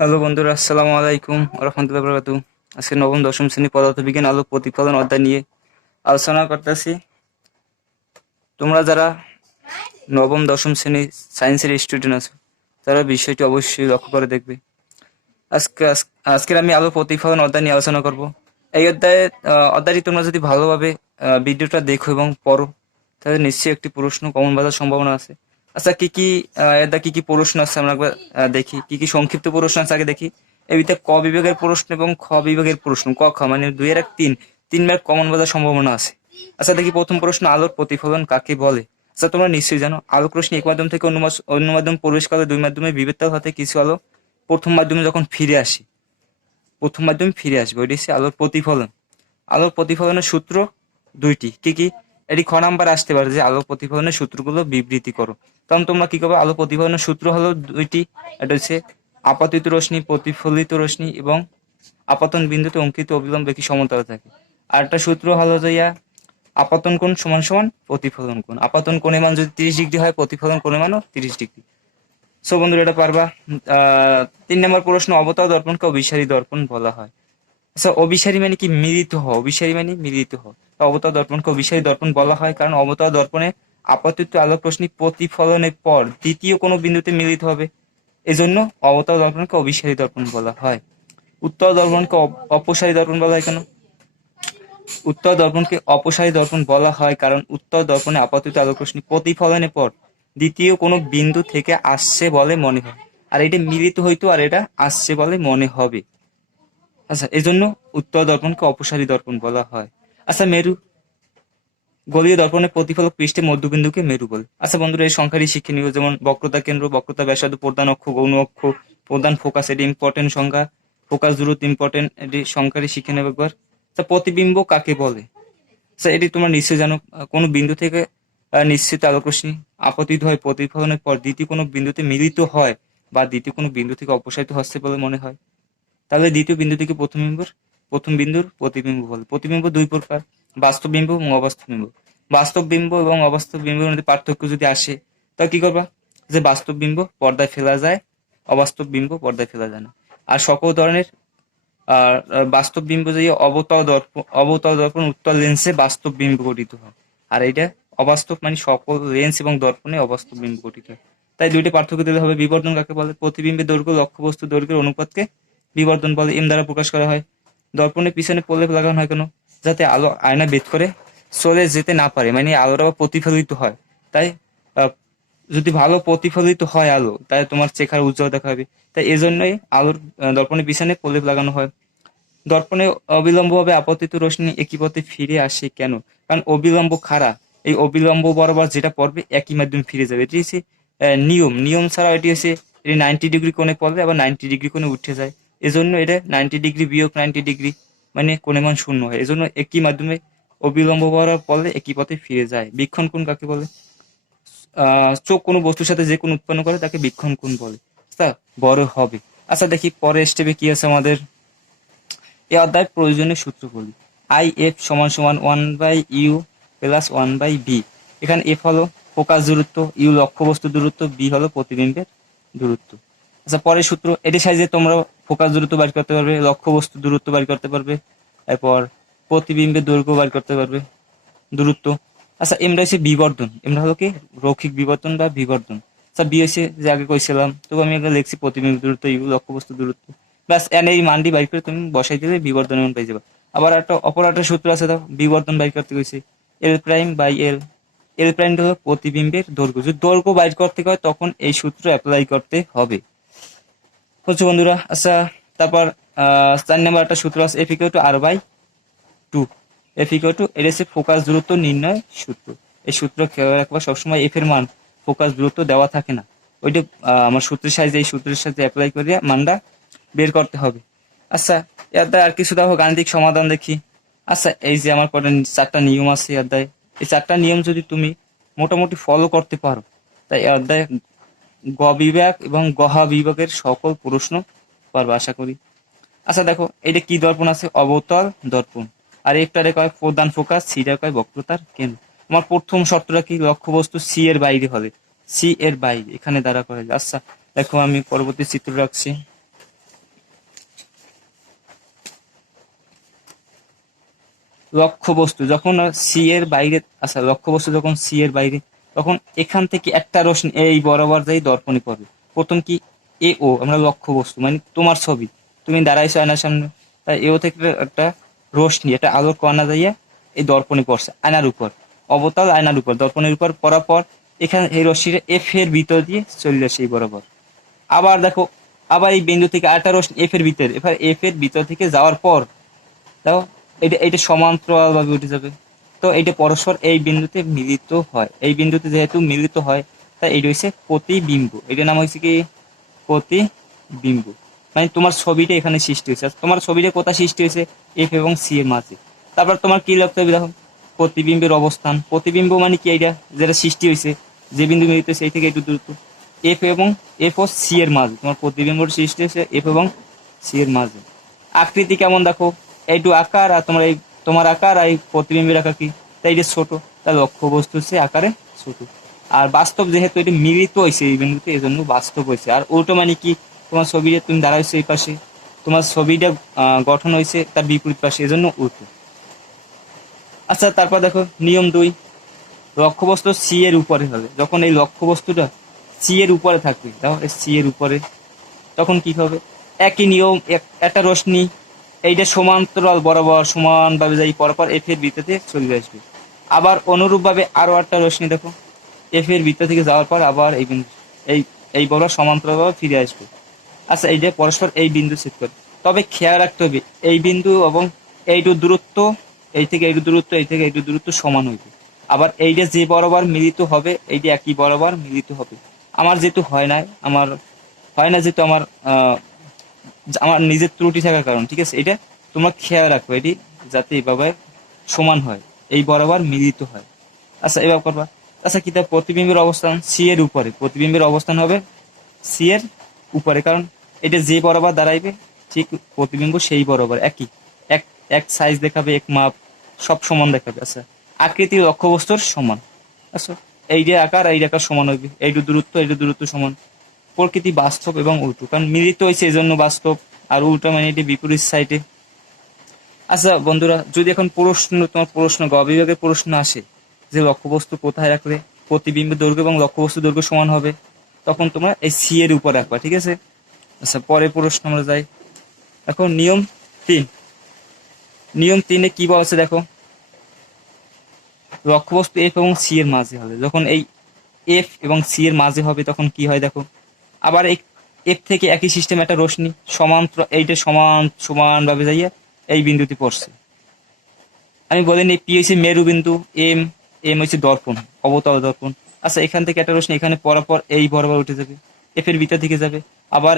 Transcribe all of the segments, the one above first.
Hello বন্ধুরা, আসসালামু আলাইকুম রহমতুল্লাহ বরকাতু। আজকে নবম দশম শ্রেণী পদার্থবিজ্ঞান আলোক প্রতিফলন অধ্যায় নিয়ে আলোচনা করতেছি। তোমরা যারা নবম দশম শ্রেণী সায়েন্সের স্টুডেন্ট আছো, তারা বিষয়টি অবশ্যই লক্ষ্য করে দেখবে। আজকের আমি আলোক প্রতিফলন অধ্যায় নিয়ে আলোচনা করব। এই অধ্যায়টি তোমরা যদি ভালোভাবে ভিডিওটা দেখো এবং পড়ো, তাহলে নিশ্চয়ই একটি প্রশ্ন কমন বাজার সম্ভাবনা আছে। আচ্ছা, কি কি প্রশ্ন আছে আমরা একবার দেখি। কি কি সংক্ষিপ্ত প্রশ্ন আছে আগে দেখি। এর ভিতরে ক বিভাগের প্রশ্ন এবং খ বিভাগের প্রশ্ন, ক খ মানে 2-1-3 মার্ক কমন বাজার সম্ভাবনা আছে। আচ্ছা দেখি, প্রথম প্রশ্ন, আলোর প্রতিফলন কাকে বলে? আচ্ছা, তোমরা নিশ্চয়ই জানো, আলোক রশ্মি এক মাধ্যম থেকে অন্য মাধ্যম প্রবেশ করে দুই মাধ্যমে বিভক্ত হতে কিছু আলো প্রথম মাধ্যমে যখন ফিরে আসে, প্রথম মাধ্যমে ফিরে আসবে, ওইটি হচ্ছে আলোর প্রতিফলন। আলোর প্রতিফলনের সূত্র দুইটি। কি কি? এটি খ নাম্বার আসতে পারে যে আলোর প্রতিফলনের সূত্রগুলো বিবৃতি করো। তখন তোমরা কি করবে? আলোর প্রতিফলনের সূত্র হলো দুইটি। এটা হচ্ছে আপতিত রশ্মি, প্রতিফলিত রশ্মি এবং আপতন বিন্দুতে অঙ্কিত অবিলম্ব কি সমান্তরাল থাকে। আর একটা সূত্র হলো যে আপতন কোণ সমান সমান প্রতিফলন কোণ। আপতন কোণের মান যদি 30 ডিগ্রি হয়, প্রতিফলন কোণের মানও 30 ডিগ্রি। সো বন্ধুরা, এটা পারবা। 3 নম্বর প্রশ্ন, অবতল দর্পণকে অভিসারী দর্পণ বলা হয়। আচ্ছা, অভিসারী মানে কি? মিলিত হওয়া। অভিসারী মানে মিলিত হওয়া। অবতল দর্পণকে অভিসারী দর্পণ বলা হয় কারণ অবতল দর্পণে আপতিত আলোক রশ্মি প্রতিফলনের পর দ্বিতীয় কোনো বিন্দুতে মিলিত হবে, এজন্য অবতল দর্পণকে অভিসারী দর্পণ বলা হয়। উত্তল দর্পণকে অপসারী দর্পণ বলা হয় কেন? উত্তল দর্পণকে অপসারী দর্পণ বলা হয় কারণ উত্তল দর্পণে আপতিত আলোক রশ্মি প্রতিফলনের পর দ্বিতীয় কোনো বিন্দু থেকে আসছে বলে মনে হয়, আর এটা মিলিত হইতো আর এটা আসছে বলে মনে হবে। আচ্ছা, এজন্য উত্তল দর্পণকে অপসারী দর্পণ বলা হয়। আচ্ছা, গলীয় দর্পণের প্রতিফলক পৃষ্ঠে মধ্যবিন্দুকে মেরু বলে। আচ্ছা বন্ধুরা, এই সংখ্যাটি শিক্ষণীয়, যেমন বক্রতা কেন্দ্র, বক্রতা ব্যাসার্ধ, প্রধান অক্ষ, গৌণ অক্ষ, প্রধান ফোকাস, এটি ইম্পর্টেন্ট সংখ্যা। ফোকাস দূরত্ব ইম্পর্টেন্ট, এটি সংখ্যাটি শিখে নেবে একবার। আচ্ছা, প্রতিবিম্ব কাকে বলে? আচ্ছা, এটি তোমরা নিশ্চয়ই জানো। কোনো বিন্দু থেকে নিশ্চিত আলোক রশ্মি আপতিত হয়, প্রতিফলনের পর দ্বিতীয় কোনো বিন্দুতে মিলিত হয় বা দ্বিতীয় কোনো বিন্দু থেকে অপসারিত হচ্ছে বলে মনে হয়, তাহলে দ্বিতীয় বিন্দু থেকে প্রথম বিন্দুর প্রতিবিম্ব বলে। প্রতিবিম্ব দুই প্রকার, বাস্তব বিম্ব এবং অবাস্তব বিম্ব। বাস্তব বিম্ব এবং অবাস্তব বিম্বের মধ্যে পার্থক্য যদি আসে, তা কি করবা? যে বাস্তব বিম্ব পর্দায় ফেলা যায়, অবাস্তব বিম্ব পর্দায় ফেলা যায় না। আর সকল ধরনের আর বাস্তব বিম্ব যে অবতল দর্পণ উত্তল লেন্সে বাস্তব বিম্ব গঠিত হয়, আর এটা অবাস্তব মানে সকল লেন্স এবং দর্পণে অবাস্তব বিম্ব গঠিত হয়। তাই দুইটি পার্থক্য দিতে হবে। বিবর্ধন কাকে বলে? প্রতিবিম্বের দৈর্ঘ্য লক্ষ্যবস্তু দৈর্ঘ্যের অনুপাতকে বিবর্ধন বলে। এম দ্বারা প্রকাশ করা হয়। দর্পণের পিছনে প্রলেপ লাগানো হয় কেন? যাতে আলো আয়না ভেদ করে চলে যেতে না পারে, মানে আলোটা প্রতিফলিত হয়। তাই যদি ভালো প্রতিফলিত হয় আলো, তাই তোমার চেহারা উজ্জ্বল দেখা হবে। তাই এজন্যই আলোর দর্পণের পিছনে প্রলেপ লাগানো হয়। দর্পণে অবিলম্বভাবে আপতিত রশ্মি একই পথে ফিরে আসে কেন? কারণ অবিলম্ব খাড়া, এই অবিলম্ব বরাবর যেটা পড়বে একই মাধ্যমে ফিরে যাবে। এটি হচ্ছে নিয়ম ছাড়া এটি হচ্ছে, এটি 90 ডিগ্রি কোণে পড়বে আবার 90 ডিগ্রি কোণে উঠে যায়। এজন্য এটা 90 ডিগ্রি বিয়োগ 90 ডিগ্রি মানে কোণের মান শূন্য হয়। এজন্য একই মাধ্যমে অবিলম্ব বরাবর পড়লে একই পথে ফিরে যায়। বীক্ষণ কোণ কাকে বলে? চোখ কোনো বস্তুর সাথে যে কোণ উৎপন্ন করে তাকে বীক্ষণ কোণ বলে। আচ্ছা, বড় হবে। আচ্ছা দেখি পরের স্টেপে কি আছে আমাদের। এই অধ্যায় প্রয়োজনীয় সূত্র বলি। আই এফ সমান সমান 1/u প্লাস 1/b। এখানে এফ হলো ফোকাস দূরত্ব, ইউ লক্ষ্যবস্তু দূরত্ব, বি হলো প্রতিবিম্বের দূরত্ব। আচ্ছা, পরের সূত্র, এটি সাহায্যে তোমরা ফোকাস দূরত্ব বের করতে পারবে, লক্ষ্যবস্তু দূরত্ব বের করতে পারবে, এরপর প্রতিবিম্বের দৈর্ঘ্য বের করতে পারবে, দূরত্ব। আচ্ছা, এমরা হচ্ছে বিবর্ধন, এমরা হলো কি রৈখিক বিবর্তন বা বিবর্ধন। আচ্ছা, বি হচ্ছে যে আগে কইছিলাম, তো আমি আগে লিখছি প্রতিবিম্ব দূরত্ব, ইউ লক্ষ্যবস্তু দূরত্ব। ব্যাস, এন এই মানটি বাইর করে তুমি বসাই দিলে বিবর্ধনের মান পেয়ে যাবে। আবার অপর একটা সূত্র আছে, দাও বিবর্ধন বাইর করতে কইছি, এল প্রাইম বাই এল। এল প্রাইমটা হলো প্রতিবিম্বের দৈর্ঘ্য। যদি দৈর্ঘ্য বাইর করতে হয় তখন এই সূত্র অ্যাপ্লাই করতে হবে। বুঝছো বন্ধুরা? আচ্ছা, তারপর 4 নম্বর একটা সূত্র আছে, F equal to R by two. F equal to, এটা হচ্ছে ফোকাস দূরত্ব নির্ণয় সূত্র। এই সূত্র খেয়াল রাখবা, সবসময় এফ এর মান ফোকাস দূরত্ব দেওয়া থাকে না, ওইটা আমার সূত্রের সাহায্যে, এই সূত্রের সাথে অ্যাপ্লাই করে মানটা বের করতে হবে। আচ্ছা, এর দ্বারা আর কিছু দেখো গাণিতিক সমাধান দেখি। আচ্ছা, এই যে আমার কটা 4টা নিয়ম আছে এর দ্বারা, এই 4টা নিয়ম যদি তুমি মোটামুটি ফলো করতে পারো, তাই এর দ্বারা গ বিভাগ এবং গহ বিভাগের সকল প্রশ্ন পারবে আশা করি। আচ্ছা দেখো, এটা কি দর্পণ আছে? অবতল দর্পণ। আর একটারে কয় প্রধান ফোকাস, সিটা কয় বক্রতার কেন্দ্র। আমার প্রথম শর্তটা কি? লক্ষ্যবস্তু সি এর বাইরে হবে, সি এর বাইরে এখানে দ্বারা করা যায়। আচ্ছা দেখো, আমি পরবর্তী চিত্র রাখছি। লক্ষ্য বস্তু যখন সি এর বাইরে, আচ্ছা লক্ষ্য বস্তু যখন সি এর বাইরে, তখন এখান থেকে একটা রশ্মি এই বরাবর যাই দর্পণে পড়বে। প্রথম কি এ ও, আমরা লক্ষ্য বস্তু মানে তোমার ছবি, তুমি দাঁড়াইছো আয়নার সামনে, তাই এও থেকে একটা রশ্মি, একটা আলোর কণা যাইয়া এই দর্পণে পড়ছে আয়নার উপর, অবতল আয়নার উপর দর্পণের উপর পড়ার পর এখানে এই রশ্মিটা এফ এর ভিতর দিয়ে চলে আসে এই বরাবর। আবার দেখো, আবার এই বিন্দু থেকে আরেকটা রশ্মি এফ এর ভিতরে, এবার এফ এর ভিতর থেকে যাওয়ার পর তাও এটা এটা সমান্তরাল ভাবে উঠে যাবে। তো এটা পরস্পর এই বিন্দুতে মিলিত হয়, এই বিন্দুতে যেহেতু মিলিত হয় তাই এটা হচ্ছে প্রতিবিম্ব, এটার নাম হচ্ছে কি প্রতিবিম্ব। মানে তোমার ছবিটা এখানে সৃষ্টি হয়েছে, তোমার ছবিটা কোথায় সৃষ্টি হয়েছে, এফ এবং সি এর মাঝে। তারপর তোমার কি লিখতে হবে দেখো, প্রতিবিম্বের অবস্থান, প্রতিবিম্ব মানে কি, এইটা যেটা সৃষ্টি হয়েছে, যে বিন্দু মিলিত হয়েছে এই থেকে একটু দূরত্ব এফ এবং এফ ও সি এর মাঝে, তোমার প্রতিবিম্বর সৃষ্টি হয়েছে এফ এবং সি এর মাঝে। আকৃতি কেমন দেখো, এইটু আকার, আর তোমার এই তোমার আকার আর এই প্রতিবিম্বের আকার কি, তাই এটা ছোট, তাই লক্ষ্য বস্তু হচ্ছে আকারে ছোট। আর বাস্তব যেহেতু এটা মিলিত হয়েছে এই বিন্দুতে, এই জন্য বাস্তব হয়েছে। আর উল্টো মানে কি, তোমার ছবিটা তুমি দাঁড়াইছো এই পাশে, তোমার ছবিটা গঠন হয়েছে তার বিপরীত পাশে, এজন্য উল্টো। আচ্ছা তারপর দেখো নিয়ম 2, লক্ষ্যবস্তু সি এর উপরে হবে, যখন এই লক্ষ্যবস্তুটা সি এর উপরে থাকবে, তাহলে সি এর উপরে তখন কি হবে, একই নিয়ম, একটা রশ্মি এইটা সমান্তরাল বরাবর সমানভাবে যাই পরপর এফ এর ভিতরে চলে আসবে। আবার অনুরূপভাবে আরো একটা রশ্মি দেখো এফ এর ভিতর থেকে যাওয়ার পর আবার এই বিন্দু, এই এই বরাবর সমান্তরালভাবে ফিরে আসবে। আচ্ছা এইটা পরস্পর এই বিন্দু ছেদ করে, তবে খেয়াল রাখতে হবে এই বিন্দু এবং এইটু দূরত্ব, এই থেকে এইটু দূরত্ব, এই থেকে এইটু দূরত্ব সমান হইবে। আবার এইটা যে বরাবর মিলিত হবে এইটা একই বরাবর মিলিত হবে। আমার যেহেতু হয় না, আমার হয় না যেহেতু আমার নিজের ত্রুটি থাকার কারণ, ঠিক আছে, এটা তোমরা খেয়াল রাখো এটি যাতে এইভাবে সমান হয়, এই বরাবর মিলিত হয়। আচ্ছা এবার করবা, আচ্ছা কি তার প্রতিবিম্বের অবস্থান সি এর উপরে, প্রতিবিম্বের অবস্থান হবে সি এর উপরে, কারণ এটা যে বরাবর দাঁড়াইবে ঠিক প্রতিবিম্ব সেই বরাবর একই, এক এক সাইজ দেখাবে, এক মাপ, সব সমান দেখাবে। আচ্ছা আকৃতি লক্ষ্যবস্তুর সমান, আচ্ছা এই যে আকার এই আকার সমান হইবে, এইটু দূরত্ব এইটু দূরত্ব সমান। প্রকৃতি বাস্তব এবং উল্টো, কারণ মিলিত হয়েছে এই জন্য বাস্তব, আর উল্টো মানে এটি বিপরীত সাইডে। আচ্ছা বন্ধুরা, যদি এখন প্রশ্ন গ বিভাগের প্রশ্ন আসে যে লক্ষ্যবস্তু কোথায় রাখলে প্রতিবিম্বের দৈর্ঘ্য এবং লক্ষ্যবস্তু দৈর্ঘ্য সমান হবে, তখন তোমরা এই সি এর উপর রাখবা, ঠিক আছে। আচ্ছা পরের প্রশ্ন আমরা যাই। এখন নিয়ম 3, নিয়ম 3 কি বলছে দেখো, লক্ষ্যবস্তু এফ এবং সি এর মাঝে হবে, যখন এই এফ এবং সি এর মাঝে হবে তখন কি হয় দেখো, আবার এই এফ থেকে একই সিস্টেম একটা রশ্মি এইটা সমান ভাবে যাইয়া এই বিন্দুতে পড়ছে। আমি বলিনি পি হচ্ছে মেরু বিন্দু, এম এম হচ্ছে দর্পণ, অবতল দর্পণ। আচ্ছা এখান থেকে একটা রশ্মি এখানে পড়ার পর এই বরাবর উঠে যাবে, এফ এর ভিতর দিকে যাবে, আবার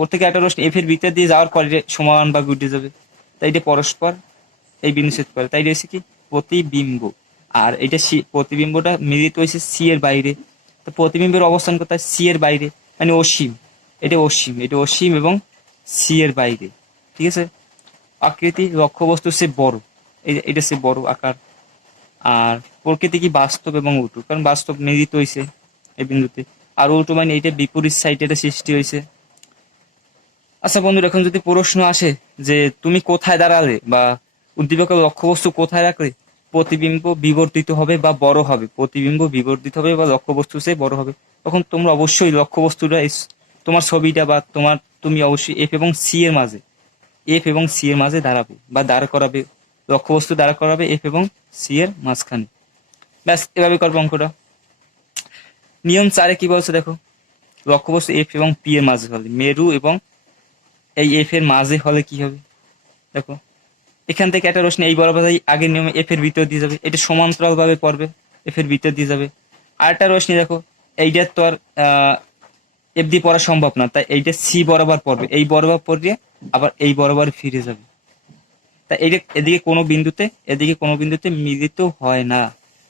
ওর থেকে একটা রশ্মি এফ এর ভিতর দিয়ে যাওয়ার পর সমান ভাবে উঠে যাবে, তাই এটা পরস্পর এই বিন্দু ছেদ করে, তাই এটা হচ্ছে কি প্রতিবিম্ব। আর এটা প্রতিবিম্বটা মিলিত হয়েছে সি এর বাইরে, তো প্রতিবিম্বের অবস্থান কোথায়, সি এর বাইরে, মানে অসীম, এটা অসীম এবং সি এর বাইরে, ঠিক আছে। আকৃতি লক্ষ্যবস্তু সে বড়, এটা সে বড় আকার। আর প্রকৃতি কি বাস্তব এবং উল্টো, কারণ বাস্তব মিলিত হয়েছে এই বিন্দুতে, আর উল্টো মানে এটা বিপরীত সাইডে এটা সৃষ্টি হয়েছে। আচ্ছা বন্ধুরা, এখন যদি প্রশ্ন আসে যে তুমি কোথায় দাঁড়ালে বা উদ্দীপকের লক্ষ্যবস্তু কোথায় রাখলে প্রতিবিম্ব বিবর্তিত হবে বা বড় হবে, প্রতিবিম্ব বিবর্তিত হবে বা লক্ষ্যবস্তু সে বড় হবে, তখন তোমরা অবশ্যই লক্ষ্যবস্তুটা তোমার ছবিটা বা তুমি অবশ্যই এফ এবং সি এর মাঝে দাঁড়াবে বা দাঁড় করাবে, লক্ষ্যবস্তু দাঁড় করাবে এফ এবং সি এর মাঝখানে। ব্যাস এভাবে করবো অঙ্কটা। নিয়ম 4 কি বলছে দেখো, লক্ষ্যবস্তু এফ এবং পি এর মাঝে হলে, মেরু এবং এই এফ এর মাঝে হলে কি হবে দেখো, এখান থেকে একটা রশ্মি এই বরাবর আগের নিয়মে এফ এর ভিতর দিয়ে যাবে, এটা সমান্তরাল ভাবে পড়বে, এফ এর ভিতর দিয়ে যাবে। আর একটা রশ্মি দেখো, এইটার তো আর এফ দিয়ে পড়া সম্ভব না, তাই এইটা সি বরাবর পড়বে, এই বরাবর পড়বে আবার এই বরাবর ফিরে যাবে, তাই এদিকে কোনো বিন্দুতে মিলিত হয় না,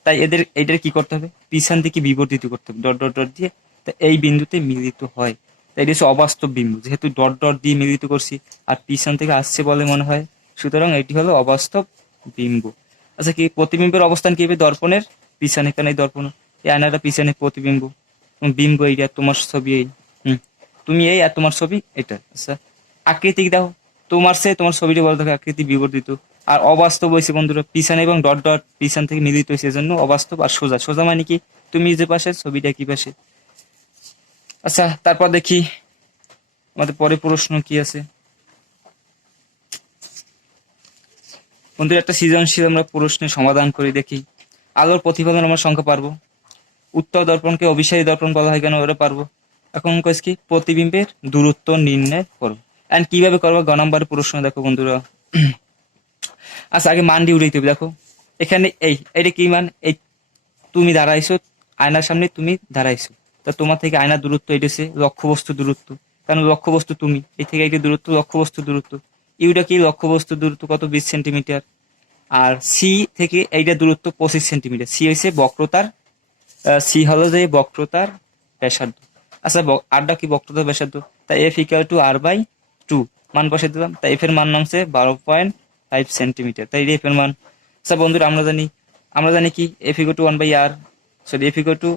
তাই এদের কি করতে হবে, পিছন দিকে বিবর্তিত করতে হবে ডট ডট ডট দিয়ে, তাই এই বিন্দুতে মিলিত হয়, তাই এটা হচ্ছে অবাস্তব বিন্দু, যেহেতু ডট ডট দিয়ে মিলিত করছি আর পিছন থেকে আসছে বলে মনে হয়, সুতরাং এটি হলো অবাস্তব বিম্ব। আচ্ছা কি প্রতিবিম্বের অবস্থান কি হবে, দর্পণের পিছনে, এখানে এই দর্পণ, এই আয়নাটা পিছনে প্রতিবিম্ব, বিম্ব এইটা, তোমার ছবি এই, তুমি এই আর তোমার ছবি এটা। আচ্ছা আকৃতি দাও, তোমার ছবিটা বলো দেখো, আকৃতি বিবর্তিত, আর অবাস্তব হয়েছে বন্ধুরা পিছনে এবং ডট ডট পিছন থেকে মিলিত হয়েছে, এজন্য অবাস্তব। আর সোজা, সোজা মানে কি তুমি যে পাশে ছবিটা কি পাশে। আচ্ছা তারপর দেখি আমাদের পরে প্রশ্ন কি আছে বন্ধুরা। একটা সৃজনশীল আমরা প্রশ্নের সমাধান করি দেখি। আলোর প্রতিফলন আমরা সংখ্যা পারবো। উত্তর দর্পণকে অভিসারী দর্পণ বলা হয় কেন, ওরা পারবো। এখন কোয়েস কি প্রতিবিম্বের দূরত্ব নির্ণয় করো। এন্ড কিভাবে করবো, গ নাম্বারের প্রশ্ন দেখো বন্ধুরা। আচ্ছা আগে মানটি উঠাইতে হবে। দেখো এখানে এইটা কি মান, এই তুমি দাঁড়াইছো আয়নার সামনে, তুমি দাঁড়াইছো, তা তোমার থেকে আয়নার দূরত্ব এটা হচ্ছে লক্ষ্যবস্তু দূরত্ব, কারণ লক্ষ্যবস্তু তুমি, এই থেকে এইটা দূরত্ব লক্ষ্যবস্তু দূরত্ব। ইউটা কি লক্ষ্যবস্তু দূরত্ব কত, 20 সেন্টিমিটার। আর সি থেকে এইটা দূরত্ব 25 সেন্টিমিটার। সি হয়েছে বক্রতার, সি হলো যে বক্রতার ব্যাসার্ধ। আচ্ছা আরটা কি বক্রতার ব্যাসার্ধ, তাই F equal to R by 2 মান বসে দিলাম। তাই এফ এর মান নামছে 12.5 সেন্টিমিটার, তাই এফ এর মান। আচ্ছা বন্ধুরা আমরা জানি কি F equal to 1 by R, F equal to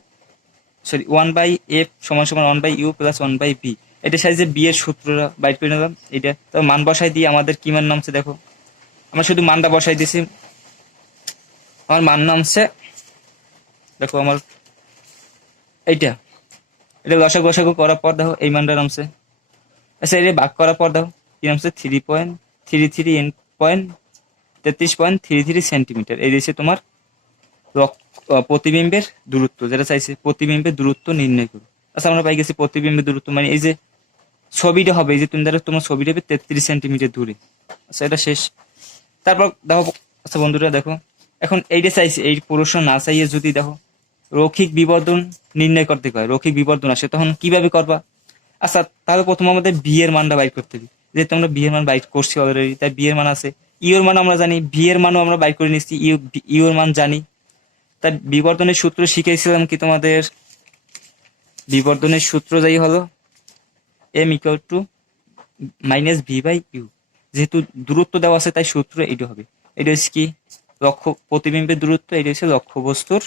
1 by F সমান সমান 1 by U plus 1 by B. এটা সাইজে বি এর সূত্রটা বাইর করে নিলাম। এটা তো মান বসাই দিয়ে আমাদের কি মান নামছে দেখো, আমরা শুধু মানটা বসাই দিয়েছি। আমার মান নামছে দেখো আমার এইটা, এটা লসাগু করার পর দেখো এই মানটা নামছে। আচ্ছা এটা ভাগ করার পর দেখো কি নামছে 3.33 সেন্টিমিটার। এই দিয়েছে তোমার প্রতিবিম্বের দূরত্ব, যেটা চাইছে প্রতিবিম্বের দূরত্ব নির্ণয় করো। আচ্ছা আমরা পাই গেছি প্রতিবিম্বের দূরত্ব মানে এই যে ছবিটা হবে, এই যে তুমি ধরো তোমার ছবিটা হবে 33 সেন্টিমিটার দূরে। আচ্ছা এটা শেষ। তারপর দেখো আচ্ছা বন্ধুরা দেখো এখন এইটা চাইছে, এই প্রশ্ন না চাইয়ে যদি দেখো রৈখিক বিবর্ধন নির্ণয় করতে হয়, রৈখিক বিবর্ধন আসে, তখন কিভাবে করবা। আচ্ছা তাহলে প্রথম আমাদের বি এর মানটা বাইর করতে হবে, যেহেতু আমরা বি এর মান বাইর করছি অলরেডি, তাই বি এর মান আছে। ইউ এর মান আমরা জানি, ভি এর মানও আমরা বাইর করে নিচ্ছি, ইউ এর মান জানি। তাই বিবর্ধনের সূত্র শিখেছিলাম কি তোমাদের, বিবর্ধনের সূত্র যাই হলো M equal to minus V by U. যেহেতু দূরত্ব দেওয়া আছে তাই সূত্র এইটা হবে। এটা হচ্ছে কি লক্ষ্য প্রতিবিম্বের দূরত্ব, এটা হচ্ছে লক্ষ্য বস্তুর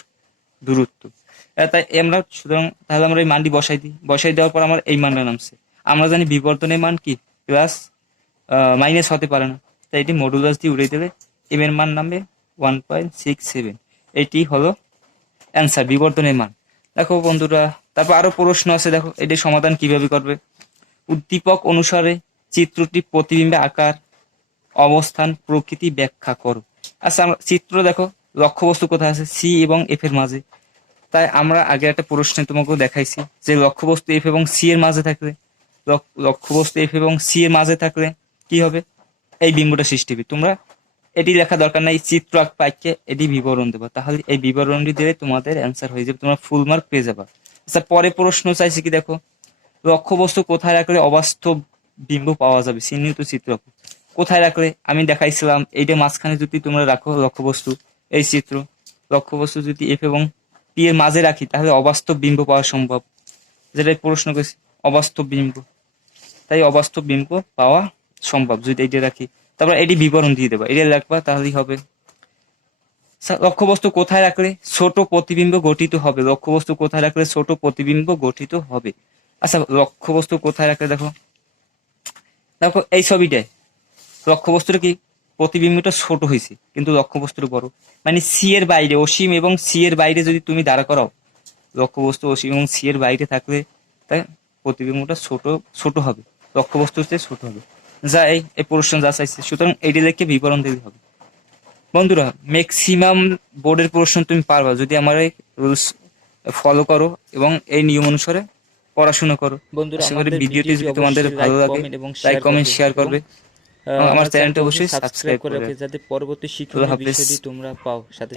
দূরত্ব। তাই আমরা সুতরাং তাহলে আমরা এই মানটি বসাই দেওয়ার পর আমার এই মানটা নামছে। আমরা জানি বিবর্ধনের মান কি প্লাস মাইনাস হতে পারে না, তাই এটি মডুলাস দিয়ে উড়িয়ে দিলে এম এর মান নামবে 1.67। এইটি হলো অ্যান্সার, বিবর্ধনের মান। দেখো বন্ধুরা তারপর আরো প্রশ্ন আছে, দেখো এটি সমাধান কিভাবে করবে। উদ্দীপক অনুসারে চিত্রটি প্রতিবিম্বে আকার অবস্থান প্রকৃতি ব্যাখ্যা করো। আচ্ছা আমরা চিত্র দেখো লক্ষ্যবস্তু কোথায় আছে, সি এবং এফ এর মাঝে। তাই আমরা আগে একটা প্রশ্নে তোমাকে দেখাইছি যে লক্ষ্যবস্তু এফ এবং সি এর মাঝে থাকলে, লক্ষ্যবস্তু এফ এবং সি এর মাঝে থাকলে কি হবে, এই বিম্বটা সৃষ্টি হবে। তোমরা এটি লেখা দরকার নাই, চিত্র আঁককে এটি বিবরণ দেবো, তাহলে এই বিবরণটি দিলে তোমাদের অ্যান্সার হয়ে যাবে, তোমরা ফুল মার্ক পেয়ে যাবা। আচ্ছা পরে প্রশ্ন চাইছে কি দেখো, লক্ষ্যবস্তু কোথায় রাখলে অবাস্তব বিম্ব পাওয়া যাবে, চিহ্নিত চিত্র কোথায় রাখলে। আমি দেখাইছিলাম এইটা মাঝখানে যদি তোমরা রাখো লক্ষ্যবস্তু, এই চিত্র লক্ষ্যবস্তু যদি এফ এবং পি এর মাঝে রাখি তাহলে অবাস্তব বিম্ব পাওয়া সম্ভব, যেটা প্রশ্ন করেছি অবাস্তব বিম্ব, তাই অবাস্তব বিম্ব পাওয়া সম্ভব যদি এইটা রাখি। তারপর এটি বিবরণ দিয়ে দেবা, এটা লিখবা তাহলেই হবে। লক্ষ্যবস্তু কোথায় রাখলে ছোট প্রতিবিম্ব গঠিত হবে, লক্ষ্যবস্তু কোথায় রাখলে ছোট প্রতিবিম্ব গঠিত হবে। আচ্ছা লক্ষ্যবস্তু কোথায় রাখলে দেখো, দেখো এই ছবিটায় লক্ষ্যবস্তুটা কি প্রতিবিম্বটা ছোট হয়েছে কিন্তু লক্ষ্যবস্তুটা বড়, মানে সি এর বাইরে, অসীম এবং সি এর বাইরে যদি তুমি দাঁড়া করাও লক্ষ্যবস্তু অসীম এবং সি এর বাইরে থাকলে তাই প্রতিবিম্বটা ছোট হবে, লক্ষ্যবস্তুর চেয়ে ছোট হবে। যা এই প্রশ্ন যা চাইছে, সুতরাং এইটি লিখে বিবরণ দিতে হবে। বন্ধুরা ম্যাক্সিমাম বোর্ডের প্রশ্ন তুমি পারবা যদি আমার এই রুলস ফলো করো এবং এই নিয়ম অনুসারে পড়াশোনা করো। বন্ধুরা আশা করি আমাদের ভিডিওটি যদি তোমাদের ভালো লাগে লাইক কমেন্ট শেয়ার করবে, আমার চ্যানেলটা অবশ্যই সাবস্ক্রাইব করে রাখবে যাতে পরবর্তী আল্লাহ শিক্ষণীয় হাফেজ। বিষয়টি তোমরা পাও সাথে